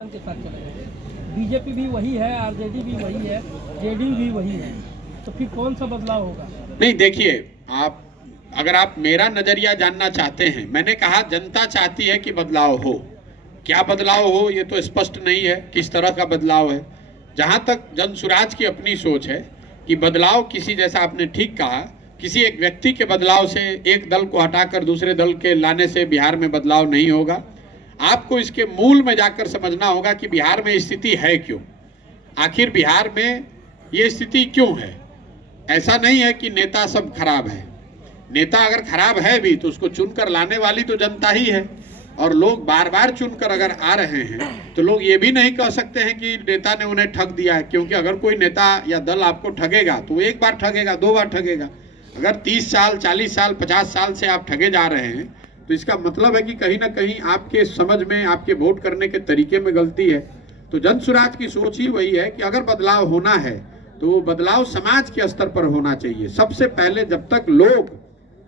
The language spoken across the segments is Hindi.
के साथ चलेगा। बीजेपी भी वही है, आरजेडी भी वही है, जेडीयू भी वही है, तो फिर कौन सा बदलाव होगा? नहीं, देखिए, अगर आप मेरा नजरिया जानना चाहते हैं, मैंने कहा जनता चाहती है कि बदलाव हो। क्या बदलाव हो ये तो स्पष्ट नहीं है, किस तरह का बदलाव है। जहां तक जनसुराज की अपनी सोच है कि बदलाव किसी, जैसा आपने ठीक कहा, किसी एक व्यक्ति के बदलाव से, एक दल को हटाकर दूसरे दल के लाने से बिहार में बदलाव नहीं होगा। आपको इसके मूल में जाकर समझना होगा कि बिहार में स्थिति है क्यों, आखिर बिहार में ये स्थिति क्यों है। ऐसा नहीं है कि नेता सब खराब है। नेता अगर खराब है भी तो उसको चुनकर लाने वाली तो जनता ही है, और लोग बार बार चुनकर अगर आ रहे हैं तो लोग ये भी नहीं कह सकते हैं कि नेता ने उन्हें ठग दिया है, क्योंकि अगर कोई नेता या दल आपको ठगेगा तो वो एक बार ठगेगा, दो बार ठगेगा। अगर 30 साल, 40 साल, 50 साल से आप ठगे जा रहे हैं तो इसका मतलब है कि कहीं ना कहीं आपके समझ में, आपके वोट करने के तरीके में गलती है। तो जनसुराज की सोच ही वही है कि अगर बदलाव होना है तो वो बदलाव समाज के स्तर पर होना चाहिए। सबसे पहले जब तक लोग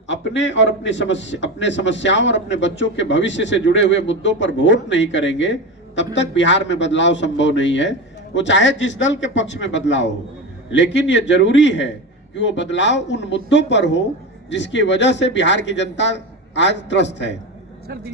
अपने और अपने समस्याओं और अपने बच्चों के भविष्य से जुड़े हुए मुद्दों पर वोट नहीं करेंगे, तब तक बिहार में बदलाव संभव नहीं है। वो चाहे जिस दल के पक्ष में बदलाव हो, लेकिन ये जरूरी है कि वो बदलाव उन मुद्दों पर हो जिसकी वजह से बिहार की जनता आज त्रस्त है।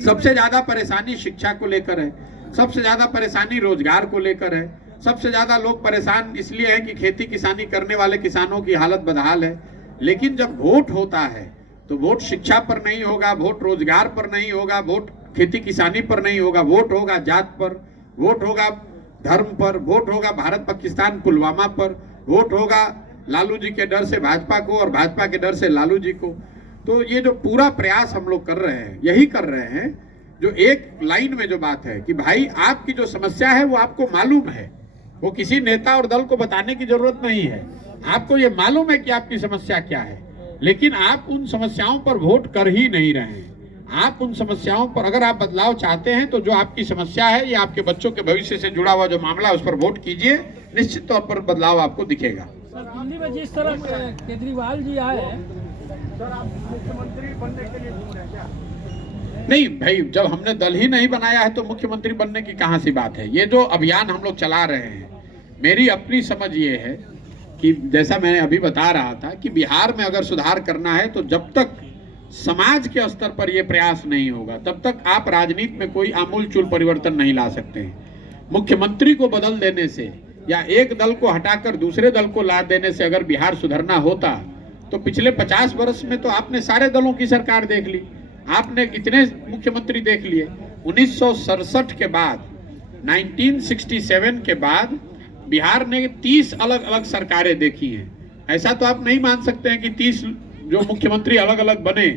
सबसे ज्यादा परेशानी शिक्षा को लेकर है, सबसे ज्यादा परेशानी रोजगार को लेकर है, सबसे ज्यादा लोग परेशान इसलिए है कि खेती किसानी करने वाले किसानों की हालत बदहाल है। लेकिन जब वोट होता है तो वोट शिक्षा पर नहीं होगा, वोट रोजगार पर नहीं होगा, वोट खेती किसानी पर नहीं होगा, वोट होगा जात पर, वोट होगा धर्म पर, वोट होगा भारत पाकिस्तान पुलवामा पर, वोट होगा लालू जी के डर से भाजपा को और भाजपा के डर से लालू जी को। तो ये जो पूरा प्रयास हम लोग कर रहे हैं, यही कर रहे हैं जो एक लाइन में जो बात है कि भाई आपकी जो समस्या है वो आपको मालूम है, वो किसी नेता और दल को बताने की जरूरत नहीं है। आपको ये मालूम है कि आपकी समस्या क्या है, लेकिन आप उन समस्याओं पर वोट कर ही नहीं रहे हैं। आप उन समस्याओं पर, अगर आप बदलाव चाहते हैं तो जो आपकी समस्या है, ये आपके बच्चों के भविष्य से जुड़ा हुआ जो मामला है उस पर वोट कीजिए, निश्चित तौर पर बदलाव आपको दिखेगा। दिल्ली में जिस तरह केजरीवाल जी आए, सर आप मुख्यमंत्री बनने के लिए ढूंढ रहे हैं क्या? नहीं भाई, जब हमने दल ही नहीं बनाया है तो मुख्यमंत्री बनने की कहां सी बात है। ये जो अभियान हम लोग चला रहे हैं, मेरी अपनी समझ ये है कि जैसा मैंने अभी बता रहा था कि बिहार में अगर सुधार करना है तो जब तक समाज के स्तर पर यह प्रयास नहीं होगा तब तक आप राजनीति में कोई आमूलचूल परिवर्तन नहीं ला सकते हैं। मुख्यमंत्री को बदल देने से या एक दल को हटाकर दूसरे दल को ला देने से अगर बिहार सुधरना होता तो पिछले 50 वर्ष में तो आपने सारे दलों की सरकार देख ली, आपने इतने मुख्यमंत्री देख लिए। 1967 के बाद, 1967 के बाद बिहार ने 30 अलग अलग सरकारें देखी हैं। ऐसा तो आप नहीं मान सकते हैं कि 30 जो मुख्यमंत्री अलग अलग बने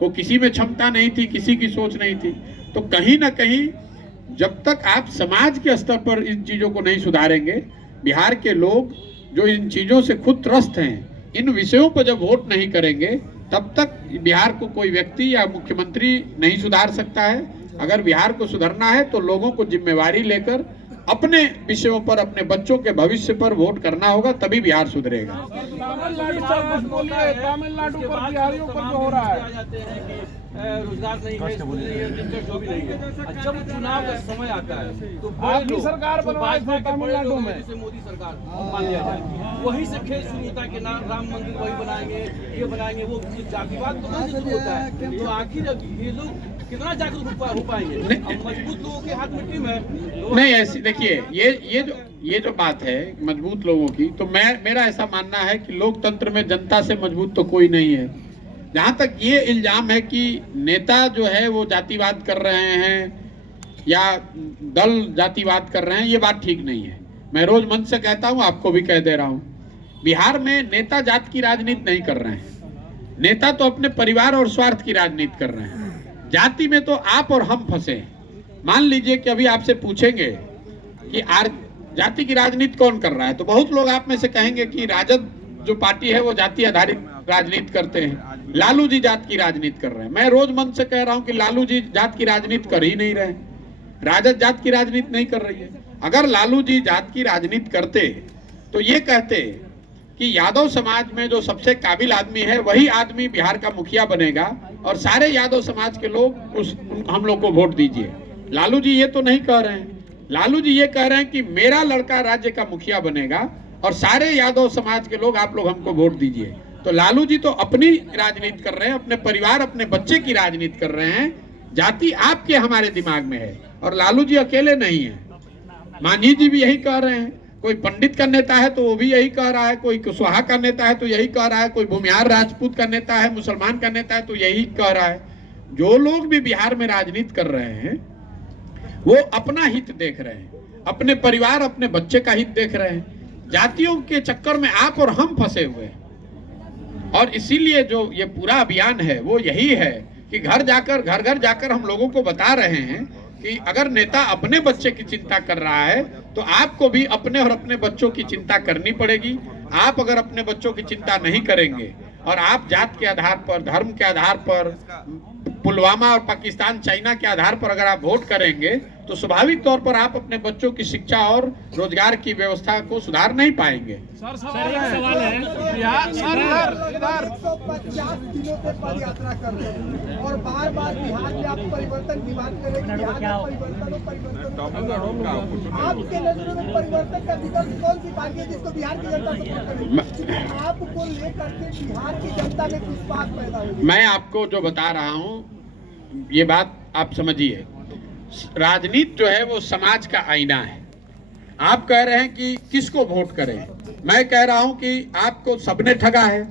वो किसी में क्षमता नहीं थी, किसी की सोच नहीं थी। तो कहीं ना कहीं जब तक आप समाज के स्तर पर इन चीजों को नहीं सुधारेंगे, बिहार के लोग जो इन चीजों से खुद त्रस्त हैं, इन विषयों पर जब वोट नहीं करेंगे तब तक बिहार को कोई व्यक्ति या मुख्यमंत्री नहीं सुधार सकता है। अगर बिहार को सुधरना है तो लोगों को जिम्मेवारी लेकर अपने विषयों पर, अपने बच्चों के भविष्य पर वोट करना होगा, तभी बिहार सुधरेगा। तमिलनाडु पर बिहारियों पर जो हो रहा है, रोजगार नहीं है, स्कूल नहीं है, जो भी नहीं है। जब चुनाव का समय आता है तो आपकी सरकार बनवाई थी तमिलनाडु में, जैसे मोदी सरकार मान लिया जाए, वहीं से खेल शुरू होता है कि ना राम मंदिर वही बनाएंगे, ये बनाएंगे, वो जातिवाद तो वहीं से शुरू होता है। तो आखिर ये लोग कितना जागरूक हो पाएंगे? मजबूत लोगों के हाथ में टीम है। नहीं, ऐसी देखिए, ये जो बात है मजबूत लोगों की, तो मेरा ऐसा मानना है कि लोकतंत्र में जनता से मजबूत तो कोई नहीं है। जहां तक ये इल्जाम है कि नेता जो है वो जातिवाद कर रहे हैं या दल जातिवाद कर रहे हैं, ये बात ठीक नहीं है। मैं रोज मंच से कहता हूं, आपको भी कह दे रहा हूं, बिहार में नेता जात की राजनीति नहीं कर रहे हैं। नेता तो अपने परिवार और स्वार्थ की राजनीति कर रहे हैं। जाति में तो आप और हम फंसे हैं। मान लीजिए कि अभी आपसे पूछेंगे कि जाति की राजनीति कौन कर रहा है, तो बहुत लोग आप में से कहेंगे कि राजद जो पार्टी है वो जाति आधारित राजनीति करते हैं, लालू जी जात की राजनीति कर रहे हैं। मैं रोज मन से कह रहा हूं कि लालू जी जात की राजनीति कर ही नहीं रहे, राजद जात की राजनीति नहीं कर रही है। अगर लालू जी जात की राजनीति करते तो ये कहते कि यादव समाज में जो सबसे काबिल आदमी है वही आदमी बिहार का मुखिया बनेगा और सारे यादव समाज के लोग हम लोग को वोट दीजिए। लालू जी ये तो नहीं कह रहे हैं। लालू जी ये कह रहे हैं कि मेरा लड़का राज्य का मुखिया बनेगा और सारे यादव समाज के लोग, आप लोग हमको वोट दीजिए। तो लालू जी तो अपनी राजनीति कर रहे हैं, अपने परिवार अपने बच्चे की राजनीति कर रहे हैं। जाति आपके हमारे दिमाग में है और लालू जी अकेले नहीं है, मांझी जी भी यही कह रहे हैं। कोई पंडित का नेता है तो वो भी यही कह रहा है, कोई कुशवाहा का नेता है तो यही कह रहा है, कोई भूमिहार राजपूत का नेता है, मुसलमान का नेता है तो यही कह रहा है। जो लोग भी बिहार में राजनीति कर रहे हैं वो अपना हित देख रहे हैं, अपने परिवार अपने बच्चे का हित देख रहे हैं। जातियों के चक्कर में आप और हम फंसे हुए हैं और इसीलिए जो ये पूरा अभियान है वो यही है कि घर घर जाकर हम लोगों को बता रहे हैं कि अगर नेता अपने बच्चे की चिंता कर रहा है तो आपको भी अपने और अपने बच्चों की चिंता करनी पड़ेगी। आप अगर अपने बच्चों की चिंता नहीं करेंगे और आप जात के आधार पर, धर्म के आधार पर, पुलवामा और पाकिस्तान चाइना के आधार पर अगर आप वोट करेंगे तो स्वाभाविक तौर पर आप अपने बच्चों की शिक्षा और रोजगार की व्यवस्था को सुधार नहीं पाएंगे। सर एक सवाल है, सर इधर 150 दिनों से पद यात्रा कर रहे हैं और बार बार बिहार में आप परिवर्तन की बात करें कि बिहार में परिवर्तन आपके नजरों में परिवर्तन का विकल्प कौन सी पार्टी है जिसको बिहार की जनता सपोर्ट करेगी? आपको लेकर के बिहार की जनता में विश्वास पैदा होगा। मैं आपको जो बता रहा हूँ ये बात आप समझिए, राजनीति जो है वो समाज का आईना है। आप कह रहे हैं कि किसको वोट करें, मैं कह रहा हूं कि आपको सबने ठगा है।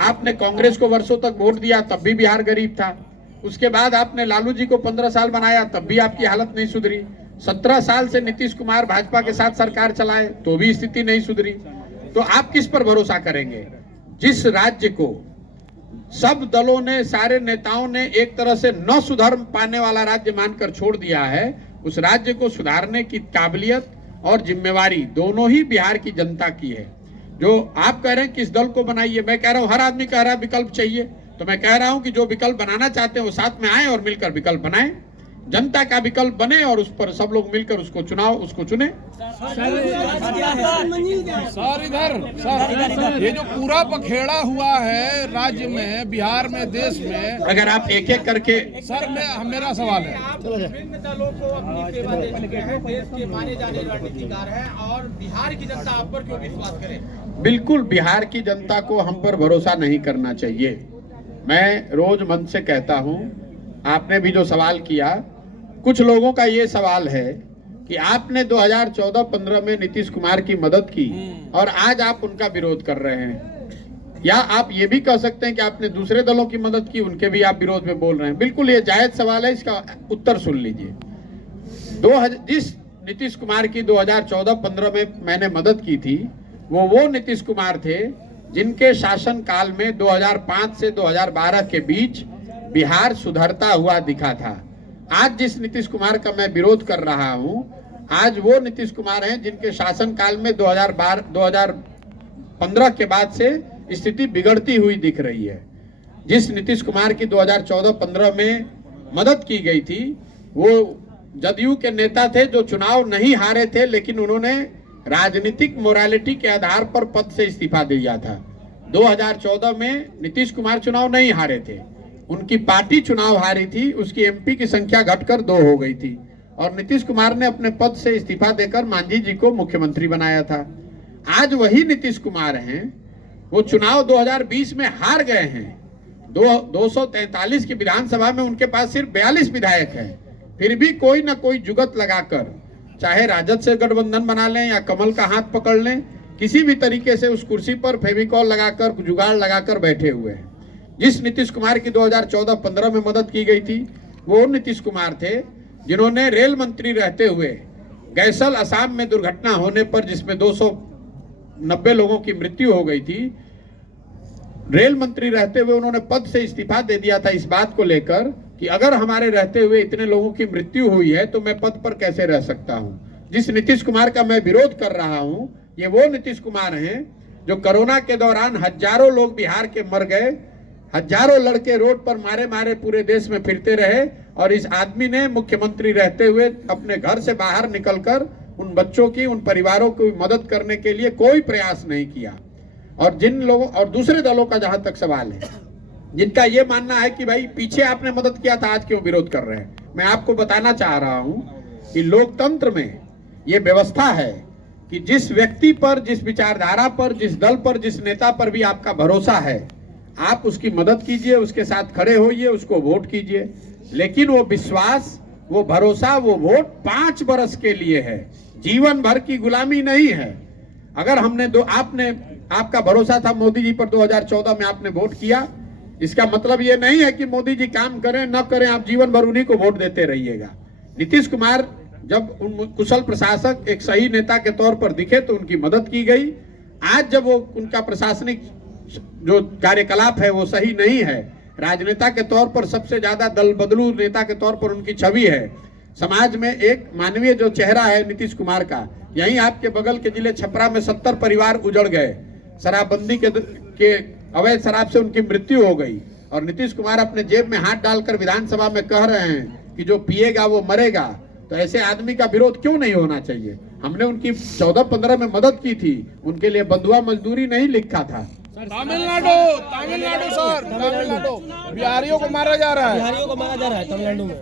आपने कांग्रेस को वर्षों तक वोट दिया तब भी बिहार गरीब था, उसके बाद आपने लालू जी को 15 साल बनाया तब भी आपकी हालत नहीं सुधरी। 17 साल से नीतीश कुमार भाजपा के साथ सरकार चलाए तो भी स्थिति नहीं सुधरी। तो आप किस पर भरोसा करेंगे? जिस राज्य को सब दलों ने, सारे नेताओं ने एक तरह से न सुधर पाने वाला राज्य मानकर छोड़ दिया है, उस राज्य को सुधारने की काबिलियत और जिम्मेवारी दोनों ही बिहार की जनता की है। जो आप कह रहे हैं किस दल को बनाइए, मैं कह रहा हूं हर आदमी कह रहा है विकल्प चाहिए, तो मैं कह रहा हूं कि जो विकल्प बनाना चाहते हैं वो साथ में आए और मिलकर विकल्प बनाएं। जनता का विकल्प बने और उस पर सब लोग मिलकर उसको चुने। सर इधर ये जो पूरा पखेड़ा हुआ है राज्य में, बिहार में, देश में, अगर आप एक एक करके सर मेरा सवाल है। आप विभिन्न दलों को अपनी सेवा दे चुके हैं, देश के माने जाने रणनीतिकार हैं और बिहार की जनता आप पर क्यों विश्वास करे? बिल्कुल बिहार की जनता को हम पर भरोसा नहीं करना चाहिए। मैं रोज मन से कहता हूं, आपने भी जो सवाल किया, कुछ लोगों का ये सवाल है कि आपने 2014-15 में नीतीश कुमार की मदद की और आज आप उनका विरोध कर रहे हैं, या आप ये भी कह सकते हैं कि आपने दूसरे दलों की मदद की, उनके भी आप विरोध में बोल रहे हैं। बिल्कुल ये जायज सवाल है, इसका उत्तर सुन लीजिए। जिस नीतीश कुमार की 2014-15 में मैंने मदद की थी वो नीतीश कुमार थे जिनके शासन काल में 2005 से 2012 के बीच बिहार सुधरता हुआ दिखा था। आज जिस नीतीश कुमार का मैं विरोध कर रहा हूं, आज वो नीतीश कुमार हैं जिनके शासन काल में 2015 के बाद से स्थिति बिगड़ती हुई दिख रही है। जिस नीतीश कुमार की 2014-15 में मदद की गई थी वो जदयू के नेता थे जो चुनाव नहीं हारे थे, लेकिन उन्होंने राजनीतिक मोरालिटी के आधार पर पद से इस्तीफा दिया था। 2014 में नीतीश कुमार चुनाव नहीं हारे थे, उनकी पार्टी चुनाव हारी थी, उसकी एमपी की संख्या घटकर 2 हो गई थी और नीतीश कुमार ने अपने पद से इस्तीफा देकर मांझी जी को मुख्यमंत्री बनाया था। आज वही नीतीश कुमार हैं, वो चुनाव 2020 में हार गए हैं। 243 की विधानसभा में उनके पास सिर्फ 42 विधायक हैं, फिर भी कोई ना कोई जुगत लगाकर, चाहे राजद से गठबंधन बना लें या कमल का हाथ पकड़ लें, किसी भी तरीके से उस कुर्सी पर फेविकॉल लगाकर, जुगाड़ लगाकर बैठे हुए हैं। जिस नीतीश कुमार की 2014-15 में मदद की गई थी वो नीतीश कुमार थे जिन्होंने रेल मंत्री रहते हुए गैसल असम में दुर्घटना होने पर जिसमें 290 लोगों की मृत्यु हो गई थी, रेल मंत्री रहते हुए उन्होंने पद से इस्तीफा दे दिया था इस बात को लेकर कि अगर हमारे रहते हुए इतने लोगों की मृत्यु हुई है तो मैं पद पर कैसे रह सकता हूं। जिस नीतीश कुमार का मैं विरोध कर रहा हूं ये वो नीतीश कुमार हैं जो कोरोना के दौरान हजारों लोग बिहार के मर गए, हजारों लड़के रोड पर मारे मारे पूरे देश में फिरते रहे और इस आदमी ने मुख्यमंत्री रहते हुए अपने घर से बाहर निकलकर उन बच्चों की, उन परिवारों की मदद करने के लिए कोई प्रयास नहीं किया। और जिन लोगों और दूसरे दलों का जहां तक सवाल है, जिनका ये मानना है कि भाई पीछे आपने मदद किया था आज क्यों विरोध कर रहे हैं, मैं आपको बताना चाह रहा हूं कि लोकतंत्र में ये व्यवस्था है कि जिस व्यक्ति पर, जिस विचारधारा पर, जिस दल पर, जिस नेता पर भी आपका भरोसा है, आप उसकी मदद कीजिए, उसके साथ खड़े होइए, उसको वोट कीजिए। लेकिन वो विश्वास, वो भरोसा, वो वोट 5 वर्ष के लिए है, जीवन भर की गुलामी नहीं है। अगर आपका भरोसा था मोदी जी पर 2014 में, आपने वोट किया, इसका मतलब ये नहीं है कि मोदी जी काम करें न करें आप जीवन भर उन्हीं को वोट देते रहिएगा। नीतीश कुमार जब कुशल प्रशासक, एक सही नेता के तौर पर दिखे तो उनकी मदद की गई। आज जब वो उनका प्रशासनिक जो कार्यकलाप है वो सही नहीं है, राजनेता के तौर पर सबसे ज्यादा दल बदलू नेता के तौर पर उनकी छवि है, समाज में एक मानवीय जो चेहरा है नीतीश कुमार का, यहीं आपके बगल के जिले छपरा में 70 परिवार उजड़ गए, शराबबंदी के अवैध शराब से उनकी मृत्यु हो गई, और नीतीश कुमार अपने जेब में हाथ डालकर विधानसभा में कह रहे हैं कि जो पिएगा वो मरेगा। तो ऐसे आदमी का विरोध क्यों नहीं होना चाहिए? हमने उनकी 14-15 में मदद की थी, उनके लिए बंधुआ मजदूरी नहीं लिखा था। तमिलनाडु सर, तमिलनाडु बिहारियों को मारा जा रहा है, तमिलनाडु में।